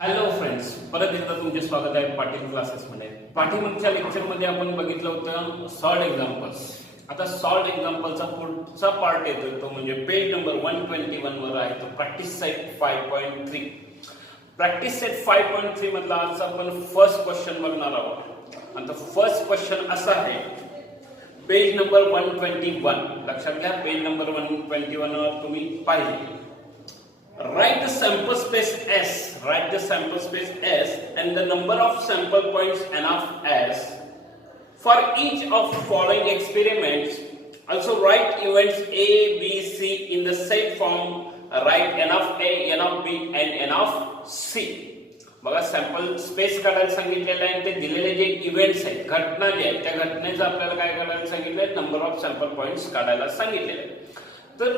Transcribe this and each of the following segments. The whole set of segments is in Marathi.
हॅलो फ्रेंड्स, परत एकदा तुमचे स्वागत आहे पाटील क्लासेसमध्ये. पाठीमागच्या लेक्चरमध्ये आपण बघितलं होतं सॉल्ड एक्झाम्पल्स. आता सॉल्ड एक्झाम्पलचा पुढचा पार्ट येतो तो म्हणजे पेज नंबर 121 वर आहे तो प्रॅक्टिस सेट 5.3. प्रॅक्टिस सेट 5.3 मधला आज आपण फर्स्ट क्वेश्चन बघणार आहोत. आणि तो फर्स्ट क्वेश्चन असा आहे, पेज नंबर 121. लक्षात घ्या, पेज नंबर 121 वर तुम्ही पाहिले. Write the sample space S. Write the sample space S and the number of sample points n of S for each of the following experiments. Also write events A, B, C in the set form. Write n of A, n of B and n of C. बघा, सॅम्पल स्पेस काढायला सांगितलेलं आहे. ते दिलेले जे इव्हेंट्स आहेत, घटना जे आहेत, त्या घटनेचं आपल्याला काय करायला सांगितलंय, नंबर ऑफ सॅम्पल पॉइंट्स काढायला सांगितलेले आहे. तर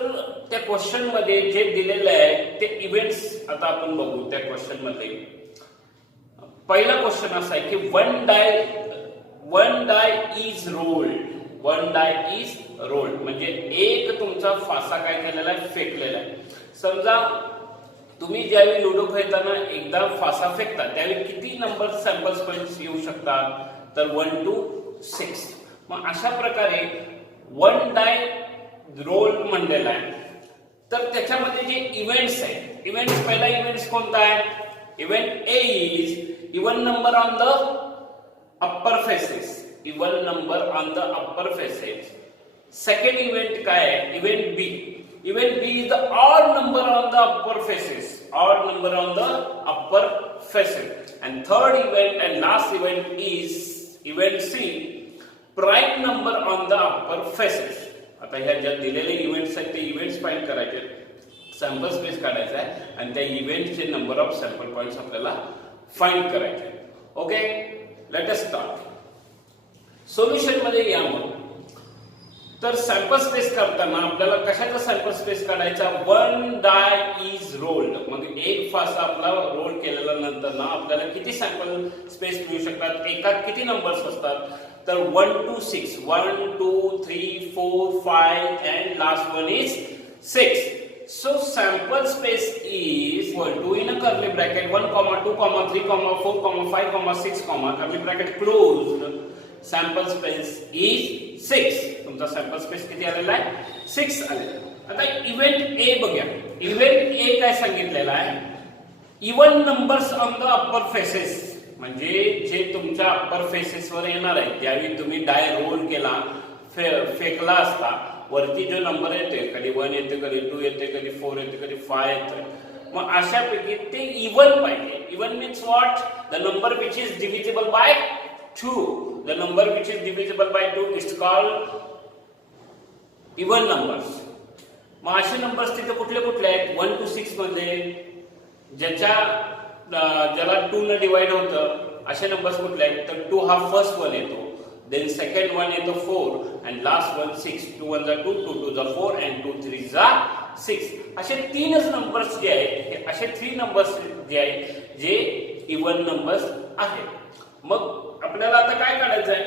त्या क्वेश्चन मध्ये जे दिलेले आहे ते इव्हेंट्स आता आपण बघू. त्या क्वेश्चन मध्ये पहिला क्वेश्चन असा आहे की one die is rolled. One die is rolled म्हणजे एक तुमचा फासा काय केलेला आहे, फेकलेला आहे. समजा तुम्ही ज्यावेळी लुडो खेळताना एकदा फासा फेकता त्यावेळी किती नंबर सॅम्पल्स पॉइंट्स येऊ शकतात, तर 1 to 6. मग अशा प्रकारे वन डाय रोल म्हणलेला आहे. तर त्याच्यामध्ये जे इव्हेंट्स आहेत, इव्हेंट्स पहिला इव्हेंट्स कोणता आहे, event A is even number on the upper faces. Even number on the upper faces. Second event काय आहे, event B. Event B is the odd number on the upper faces. Odd number on the upper faces. And third event and last event is event C, prime number on the upper faces. आता ह्या ज्या दिलेले इव्हेंट्स आहेत ते इव्हेंट्स फाइंड करायचे, सॅम्पल स्पेस काढायचा आहे आणि त्या इव्हेंटचे नंबर ऑफ सॅम्पल पॉइंट्स आपल्याला फाइंड करायचे. Okay, let us start. Solution मध्ये या. मग तर सॅम्पल स्पेस करताना आपल्याला कशाचा सॅम्पल स्पेस काढायचा, वन डाय इज रोल्ड. मग एक फासा आपला रोल केलेल्या नंतर ना आपल्याला किती सॅम्पल स्पेस मिळू शकतात, एकात किती नंबर्स असतात, तर 1 to 6. 1 2 3 4 5 and last one is 6. So sample space is equal to, in a curly bracket, 1 2 3 4 5 6 curly bracket closed. Sample space is 6. तुमचा सॅम्पल स्पेस किती आलेला आहे, 6 आलेला. आता इव्हेंट ए बघूया. इव्हेंट ए काय सांगितलेला आहे, even numbers on the upper faces. म्हणजे जे तुमच्या अप्पर फेसेस वर येणार आहे, ज्यावेळी तुम्ही डाय रोल केला, फेकला असता, वरती जो नंबर येतोय, कधी 1 येते, कधी 2 येते, कधी 4 येते, कधी 5 येते. मग अशापैकी ते इवन पाहिजे. Even means what, the number which is divisible by 2. The number which is divisible by 2 is called even numbers. मग असे नंबर्स तिथे कुठले कुठले आहेत, 1 to 6 मध्ये ज्याला 2 ने डिवाइड होतं असे नंबर्स कुठले आहेत, तर 2 हा फर्स्ट वन येतो, देन सेकंड वन येतो 4 अँड लास्ट वन 6. 2 1 2 2 2 4 अँड 2 3 6. असे तीनच नंबर्स जे आहेत, हे असे 3 नंबर्स जे आहेत जे इवन नंबर्स आहेत. मग आपल्याला आता काय काढायचं आहे,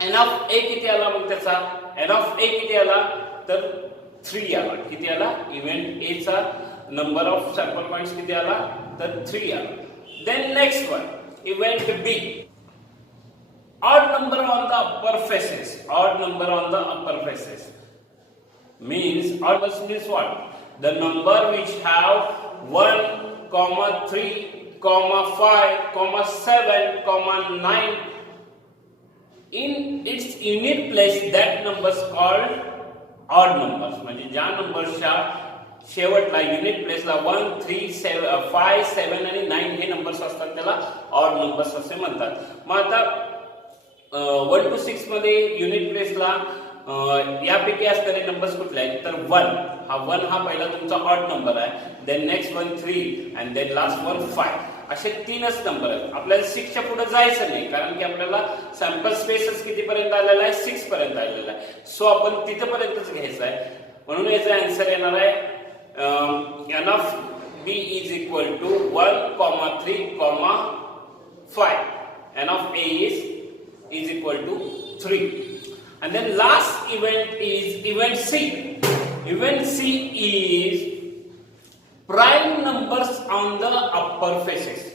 एन ऑफ ए किती आला, मग त्याचा एन ऑफ ए किती आला, तर 3 आला. किती आला, इव्हेंट ए चा नंबर ऑफ सॅम्पल पॉइंट्स किती आला, तर 3 आला. Then next one, event B, odd number on the upper faces. Odd number on the upper faces means odd means what, the number which have 1 3 5 7 9 in its unit place. That numbers called odd numbers. म्हणजे ज्या नंबरच्या शेवटला युनिट प्लेसला 1 3 5 7 आणि 9 हे नंबर्स असतात, त्याला ऑड नंबर्स असे म्हणतात. मग आता 1 to 6 मध्ये युनिट प्लेसला यापैकी असणारे नंबर्स कुठले आहेत, तर 1 हा पहिला तुमचा ऑड नंबर आहे. Then next one 3 and then last one 5. असे 3च नंबर आहेत. आपल्याला 6 च्या पुढे जायचं नाही, कारण की आपल्याला सॅम्पल स्पेसच कितीपर्यंत आलेला आहे, 6 पर्यंत आलेला आहे. सो आपण तिथपर्यंतच घ्यायचं आहे. म्हणून याचा आन्सर येणार आहे n of b is equal to 1 3 5. n of a is equal to 3. And then last event is event C. Event C is prime numbers on the upper faces.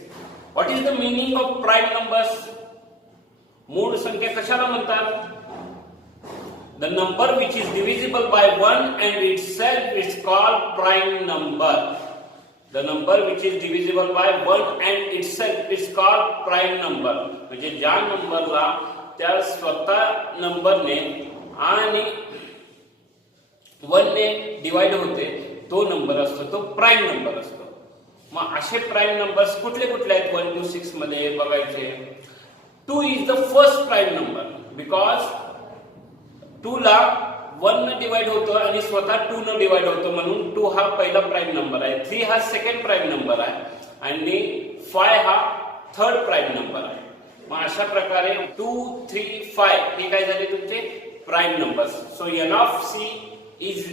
What is the meaning of prime numbers? मूळ संख्या कशाला म्हणतात? The number which is divisible by 1 and itself is called prime number. The number which is divisible by 1 and itself is called prime number. म्हणजे ज्या नंबरला त्या स्वतः नंबरने आणि 1 ने डिवाइड होते तो नंबर असतो, तो प्राइम नंबर असतो. मग असे प्राइम नंबर्स कुठले कुठले आहेत 1 to 6 मध्ये बघायचे. 2 is the first prime number because 2 ला 1 न डिवाइड होतो आणि स्वतः 2 न डिवाइड होतो, म्हणून 2 हा पहिला प्राइम नंबर आहे. 3 हा सेकंड प्राइम नंबर आहे आणि 5 हा थर्ड प्राइम नंबर आहे. मग अशा प्रकारे 2, 3, 5 हे काय झाले तुमचे prime numbers. So n of c is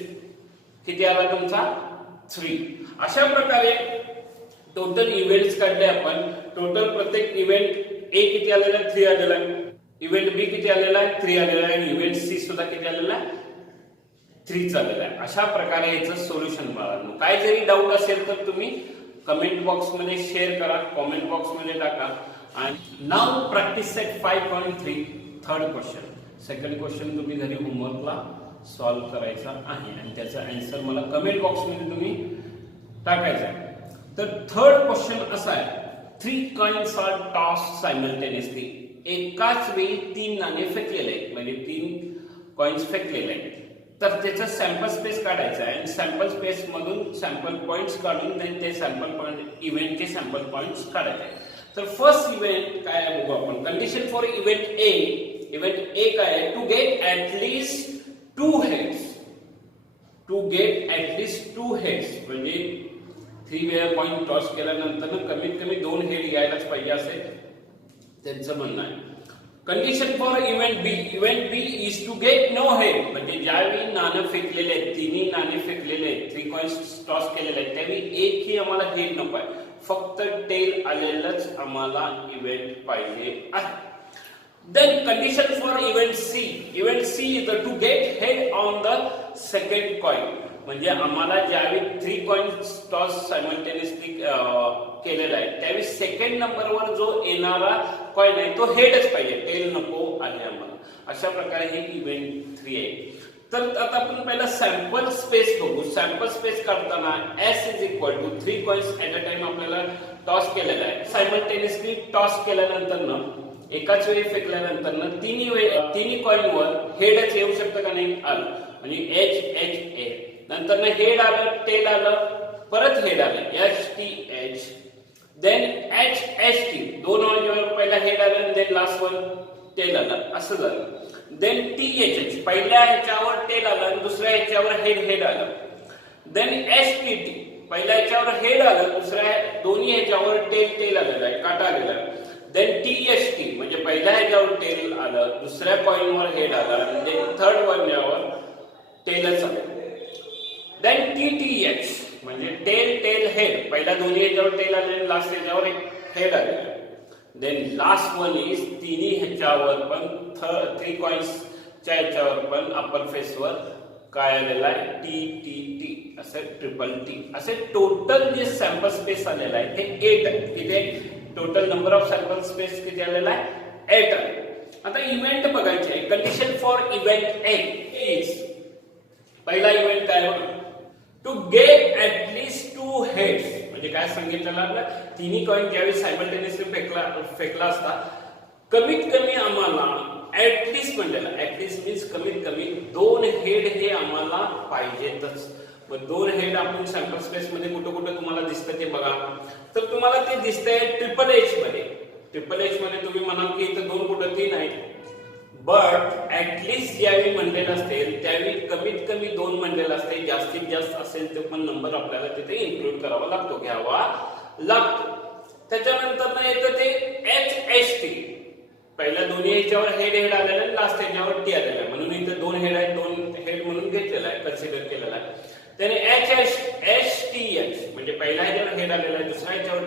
किती आला तुमचा 3. अशा प्रकारे टोटल इव्हेंट्स काढले आपण. टोटल प्रत्येक इव्हेंट ए किती आलेला आहे 3 आलेला आहे, इव्हेंट बी किती आलेला आहे 3 आलेला आहे आणि इव्हेंट सी सुद्धा किती आलेला आहे 3 आलेला आहे. अशा प्रकारे याचं सोल्युशन बाळांनो. काय जरी डाऊट असेल तर तुम्ही कमेंट बॉक्स मध्ये शेअर करा, कमेंट बॉक्स मध्ये टाका. आणि now practice set 5.3 third question. Second question तुम्ही घरी होमवर्कला सॉल्व करायचा आहे आणि त्याचा आन्सर मला कमेंट बॉक्स मध्ये तुम्ही टाकायचा आहे. तर थर्ड क्वेश्चन असा आहे, 3 coins are tossed simultaneously. एकाच वेळी 3 नाणे फेकलेले आहेत, म्हणजे 3 कॉइन्स फेकलेले आहेत. तर त्याचा सॅम्पल स्पेस काढायचा आहे आणि सॅम्पल स्पेस मधून सॅम्पल पॉइंट्स काढून ते सॅम्पल पॉइंट इव्हेंटचे सॅम्पल पॉइंट्स काढायचे. तर फर्स्ट इव्हेंट काय आहे बघू आपण. Condition for event A. Event A काय आहे, to get at least 2 heads. To get at least 2 heads म्हणजे 3 वेळा पॉइंट टॉस केल्यानंतर कमीत कमी 2 हेड यायलाच पाहिजे असे त्यांचं म्हणणं आहे. Condition for event B. Event B is to get no head म्हणजे ज्यावेळी नाणं फेकलेले आहेत, तिन्ही नाणे फेकलेले आहेत, 3 कॉइन्स टॉस केलेले आहेत, त्यावेळी एकही आम्हाला हेड नको आहे, फक्त टेल आलेलंच आम्हाला इव्हेंट पाहिजे आहे. Then condition for event C. Event C is to get head on the second coin. म्हणजे आम्हाला ज्यावेळी 3 कॉइन्स टॉस सायमल्टेनियसली केलेला आहे त्यावेळी सेकंड नंबरवर जो येणारा कॉइन आहे तो हेडच पाहिजे, टेल नको आहे आम्हाला. अशा प्रकारे हे इव्हेंट 3 आहे. तर आता आपण पहिला सॅम्पल स्पेस बघू. सॅम्पल स्पेस काढताना S is equal to 3 coins at a time आपल्याला टॉस केलेला आहे. सायमल्टेनियसली टॉस केल्यानंतर ना एकाच वेळी फेकल्यानंतर ना तिन्ही कॉइन वर हेडच येऊ शकतं का नाही आलं, म्हणजे एच एच ए. नंतर ना हेड आलं, टेल आलं, परत हेड आलं H T H, then H H T. 2 वेळेवर पहिला हेड आलं आणि देन लास्ट वन टेल आलं, असं झालं. देन टी एच एच, पहिल्या ह्याच्यावर टेल आलं आणि दुसऱ्या ह्याच्यावर हेड आलं. देन एच टी टी, पहिल्या ह्याच्यावर हेड आलं, दुसऱ्या दोन्ही ह्याच्यावर टेल आलेला आहे, काटा आलेला आहे. देन टी एच टी म्हणजे पहिल्या ह्याच्यावर टेल आलं, दुसऱ्या कॉइनवर हेड आलं आणि देन थर्ड वनवर टेलच आलं. देन टी टी एच म्हणजे टेल हेड, पहिल्या दोन्ही ह्याच्यावर टेल आले आणि लास्ट ह्याच्यावर हेड आलेलं. देन लास्ट वन इज तिन्ही ह्याच्यावर पण 3 कॉइन्सच्या ह्याच्यावर पण अपर फेसवर काय आलेला आहे टी टी टी, असे ट्रिपल टी. असे टोटल जे सॅम्पल स्पेस आलेला आहे ते 8 आहे. किती total number of sample space किती आलेला आहे 8 आहे. आता इव्हेंट बघायचे आहे. Condition for event A is, पहिला इव्हेंट काय बघा, टू गेट ऍटलीस्ट 2 हेड्स म्हणजे काय सांगितलेलं आपलं, तिन्ही कॉइन ज्यावेळी सायमल्टेनियसली फेकला असता कमीत कमी आम्हाला ऍटलीस्ट म्हणलेला, ऍटलीस्ट मीन्स कमीत कमी 2 हेड हे आम्हाला पाहिजेतच. मग 2 हेड आपण सॅम्पल स्पेस मध्ये कुठं कुठं तुम्हाला दिसतं ते बघा. तर तुम्हाला ते दिसतंय ट्रिपल एच मध्ये. ट्रिपल एच मध्ये तुम्ही म्हणाल की इथं 2 कुठं 3 आहेत, बट ऍटलीस्ट ज्यावेळी म्हणलेलं असेल त्यावेळी कमीत कमी 2 म्हणलेलं असते. जास्तीत जास्त असेल ते पण नंबर आपल्याला तिथे इन्क्लूड करावा लागतो, घ्यावा लागतो. त्याच्यानंतर ना येतं ते एच एच टी, पहिल्या दोन्ही ह्याच्यावर हेड आलेला आहे, लास्ट ह्याच्यावर टी आलेला आहे, म्हणून इथे 2 हेड आहेत, 2 हेड म्हणून घेतलेला आहे, कन्सिडर केलेला आहे. त्याने H H H T H म्हणजे पहिल्या ह्याच्यावर हेड आलेला आहे, दुसऱ्या ह्याच्यावर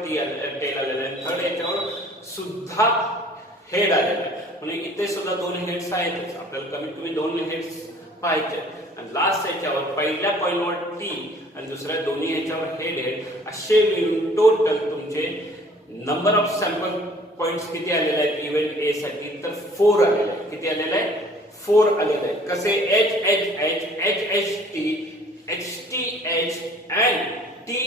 टेल आलेला आहे, थर्ड ह्याच्यावर सुद्धा हेड आलेला आहे, म्हणजे इथे सुद्धा 2 हेड्स आहेतच. आपल्याला कमीत कमी 2 हेड्स पाहिजे. आणि लास्ट ह्याच्यावर पहिल्या कॉइनवर टी आणि दुसऱ्या दोन्ही ह्याच्यावर हेड आहे असे मिळून टोटल तुमचे नंबर ऑफ सॅम्पल पॉइंट्स किती आलेले आहेत इव्हेंट ए साठी तर 4 आलेले आहेत. किती आलेले आहे 4 आलेले आहेत. कसे H H H H H T H T H and T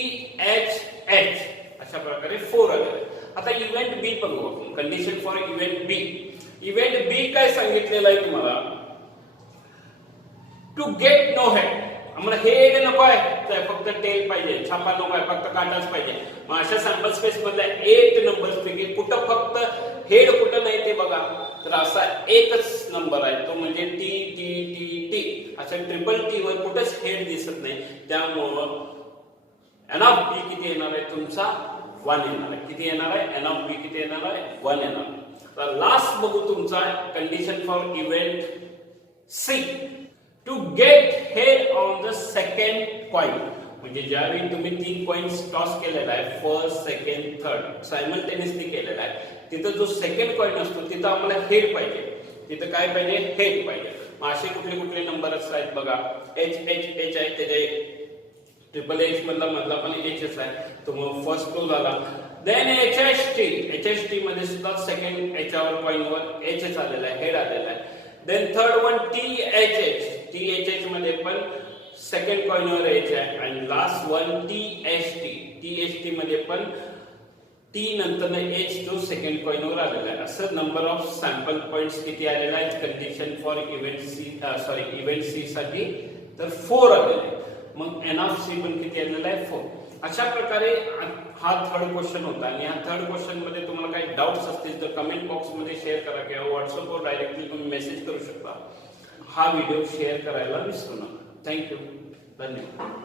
H H अशा प्रकारे 4 आलेले आहेत. आता इव्हेंट बी बघू आपण. Condition for event B. Event B काय सांगितलेलं आहे तुम्हाला टू गेट नो हेड. आम्हाला हेड नको आहे फक्त टेल पाहिजे. छापा नको आहे फक्त काटाच पाहिजे. मग अशा सॅम्पल स्पेस मधल्या 8 नंबर्स पैकी कुठं फक्त हेड कुठं नाही ते बघा. तर असा एकच नंबर आहे तो म्हणजे टी टी टी टी. अशा ट्रिपल टी वर कुठंच हेड दिसत नाही. त्यामुळं एन ऑफ बी किती येणार आहे तुमचा 1 येणार आहे. किती येणार आहे एन ऑफ बी किती येणार आहे 1 येणार आहे. तर लास्ट बघू तुमचा condition for event C. To get head on the second coin. म्हणजे ज्यावेळी तुम्ही 3 कॉइन्स टॉस केलेला आहे फर्स्ट सेकंड थर्ड सायमल्टेनियसली केलेला आहे तिथं जो सेकंड कॉइन असतो तिथं आम्हाला हेड पाहिजे. तिथं काय पाहिजे हेड पाहिजे. मग असे कुठले कुठले नंबर आहेत बघा. एच एच एच आहे त्याच्या ट्रिपल एच मधला पण एच आहे तो मग फर्स्ट क्लो झाला. देन एच एच टी मध्ये सुद्धा सेकंड याच्यावर कॉइनवर एच एच आलेला आहे हेड आलेला आहे. Then third one T H H मध्ये पण सेकंड कॉइनवर एच आहे आणि last one T H T मध्ये पण टी नंतर एच जो सेकंड कॉइनवर आलेला आहे. असं नंबर ऑफ सॅम्पल पॉइंट्स किती आलेला आहे कंडिशन फॉर इव्हेंट सी साठी तर 4 आलेले आहे. मग एन ऑफ सी पण किती आलेला आहे 4. अशा प्रकारे हा थर्ड क्वेश्चन होता. आणि ह्या थर्ड क्वेश्चन मध्ये तुम्हाला काही डाऊट्स असतील तर कमेंट बॉक्स मध्ये शेअर करा किंवा व्हॉट्सअपवर डायरेक्टली तुम्ही मेसेज करू शकता. हा व्हिडिओ शेअर करायला विसरू नका. थँक्यू. धन्यवाद.